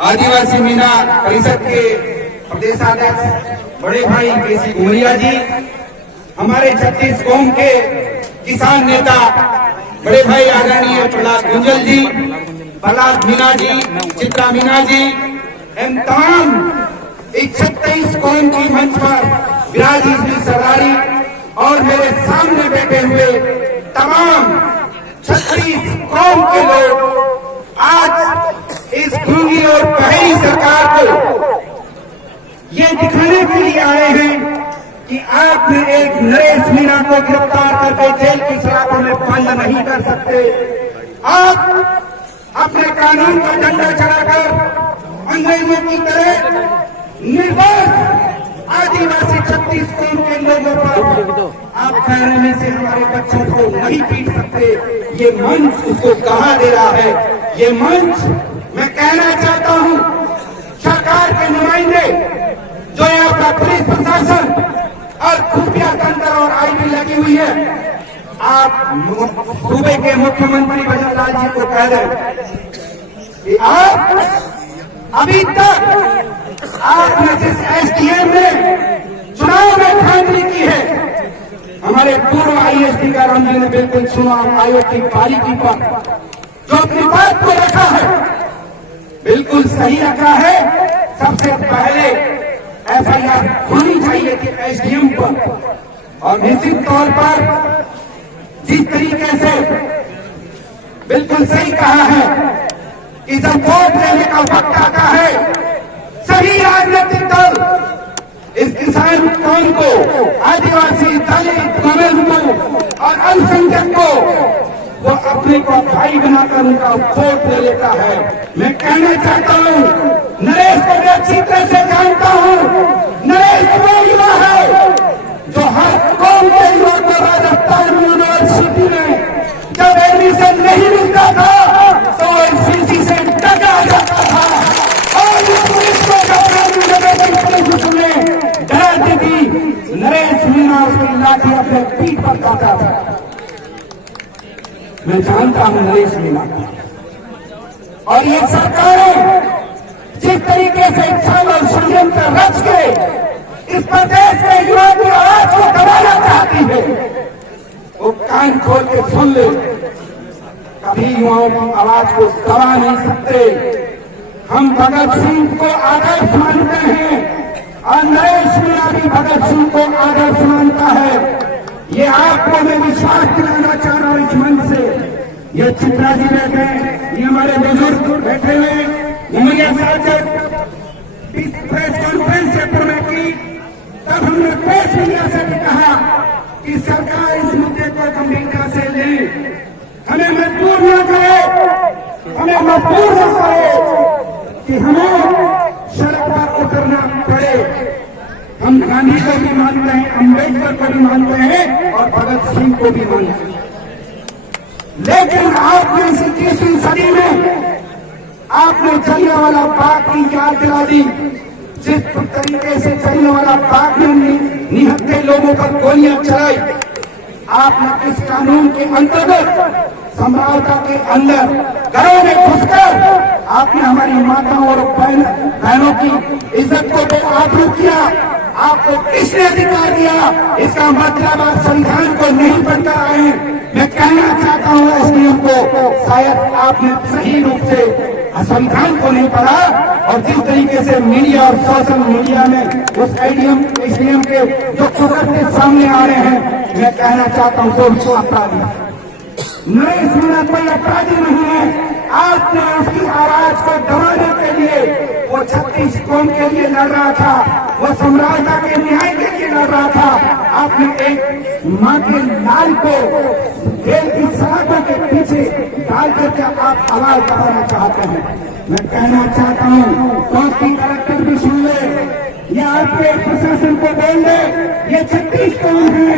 आदिवासी मीना परिषद के प्रदेशाध्यक्ष बड़े भाई केसी घुमरिया जी, हमारे छत्तीस कौम के किसान नेता बड़े भाई आदरणीय प्रहलाद गुंजल जी, प्रहलाद मीना जी, चित्रा मीना जी, एवं तमाम 36 कौम की मंच पर विराजी हुई सरदारी और मेरे सामने बैठे हुए तमाम 36 कौम के लोग आज इस गूंगी और पहली सरकार को ये दिखाने के लिए आए हैं कि आपने एक नरेश मीणा को गिरफ्तार करके जेल की सलाखों में बंद नहीं कर सकते। आप अपने कानून का झंडा चढ़ाकर अंग्रेजों की तरह निर्दोष आदिवासी 36 कौम के लोगों पर आप कहने में से हमारे बच्चों को नहीं पीट सकते। ये मंच उसको कहा दे रहा है। ये मंच मैं कहना चाहता हूं सरकार के नुमाइंदे जो यहाँ का पुलिस प्रशासन और खुफिया तंत्र और आईबी लगी हुई है, आप सूबे के मुख्यमंत्री भजनलाल जी को कह दें कि आप अभी तक आपने जिस एसडीएम ने चुनाव में धांधली की है, हमारे पूर्व आईएसडी का राम जी ने बिल्कुल चुनाव आयोग की बारीकी पर जो अपनी बात को रखा है बिल्कुल सही रखा है। सबसे पहले एफआईआर होनी चाहिए थी एसडीएम पर, और निश्चित तौर पर जिस तरीके से बिल्कुल सही कहा है कि जब वोट लेने का वक्त आता है सभी राजनीतिक दल इस किसान कौम को, आदिवासी, दलित, मजदूर और अल्पसंख्यक को वो अपने को भाई बनाकर उनका वोट ले लेता है। मैं कहना चाहता हूं नरेश को मैं अच्छी तरह से जानता हूं। नरेश वो युवा है जो हर कौम के युवा को राजस्थान यूनिवर्सिटी में जब एडमिशन नहीं मिलता था तो एनसीसी से टकरा जाता था और इस पुलिस को उसने डराती थी। नरेश मीणा उसकी लाठी अपने पीठ पर काटा था। मैं जानता हूं नरेश मीणा और ये सरकारें जिस तरीके से छल और षड्यंत्र रच के इस प्रदेश के युवा की आवाज को दबाना चाहती है, वो कान खोल के सुन ले। कभी युवाओं की आवाज को दबा नहीं सकते। हम भगत सिंह को आदर्श मानते हैं और नरेश मीणा भी भगत सिंह को आदर्श मानता है। ये आपको मैं विश्वास दिलाना चाह रहा हूं इस मंच से। ये चित्रा जी बैठे, ये हमारे बुजुर्ग बैठे हुए, घुमरिया साहब जब प्रेस कॉन्फ्रेंस जयपुर में की तब हमने प्रेस मीडिया से भी कहा कि सरकार इस मुद्दे को गंभीरता से ले, हमें मजबूर न करे, हमें मजबूर न करे कि हमें सड़क पर उतरना पड़े। हम गांधी को भी मानते हैं, अम्बेडकर को भी मानते हैं और भगत सिंह को भी मानते हैं, लेकिन आपने इस 21वीं सदी में आपने जलियांवाला बाग की याद दिला दी। जिस तरीके से जलियांवाला बाग में निहत्थे लोगों पर गोलियां चलाई, आपने इस कानून के अंतर्गत सम्राटा के अंदर घरों में घुसकर आपने हमारी माताओं और बहनों की इज्जत को बेआबरू किया। आपको किसने अधिकार दिया? इसका मतलब आप संविधान को नहीं पढ़कर आए। मैं कहना चाहता हूं एसडीएम को, शायद आपने सही रूप से संविधान को नहीं पढ़ा और जिस तरीके से मीडिया और सोशल मीडिया में उस एसडीएम के जो कुदरत सामने आ रहे हैं, मैं कहना चाहता हूं वो अपराधी। नरेश मीणा कोई अपराधी नहीं है। आपने उसकी आवाज को दबाने के लिए वो 36 कौम के लिए लड़ रहा था, वो सम्राटा के न्याय के लिए लड़ रहा था। आपने एक मां के लाल को जेल की सलाखों के पीछे डाल करके आप आवाज दबाना चाहते हैं। मैं कहना चाहता हूं कोर्ट की कलेक्टर भी सुन ले या आपके प्रशासन को बोल दे, ये 36 कौम है,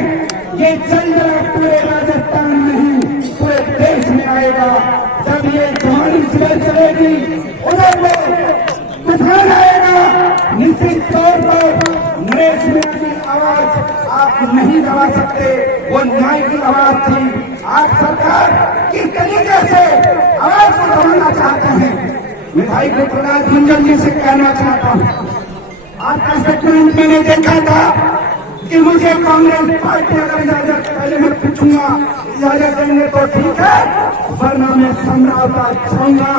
ये चल रहा पूरे राजस्थान नहीं पूरे देश में आएगा। जब ये जवानी सुबह चलेगी उधर में तूफान आएगा। निश्चित तौर पर नरेश मीणा की आवाज आप नहीं दबा सकते, वो न्याय की आवाज थी। आप सरकार किस तरीके से आवाज को दबाना चाहते हैं, मैं भाई प्रहलाद मंडल जी से कहना चाहता हूँ, आपका स्टेटमेंट मैंने देखा था कि मुझे कांग्रेस पार्टी अगर इजाजत, पहले मैं पूछूंगा इजाजत देंगे तो ठीक है, वरना मैं समरावता चाहूंगा।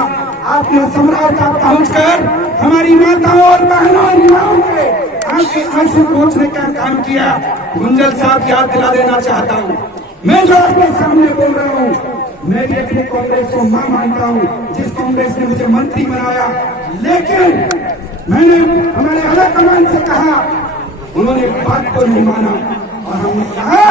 आपने समरावता पहुंचकर हमारी माताओं और बहनों युवाओं के आंखें आंसू पोंछने का काम किया। गुंजल साहब याद दिला देना चाहता हूँ, मैं जो आपके सामने बोल रहा हूँ, मैं भी अपनी कांग्रेस को मां मानता हूँ, जिस कांग्रेस ने मुझे मंत्री बनाया। लेकिन मैंने हमारे आला कमान से कहा, उन्होंने बात को नहीं माना और हमने कहा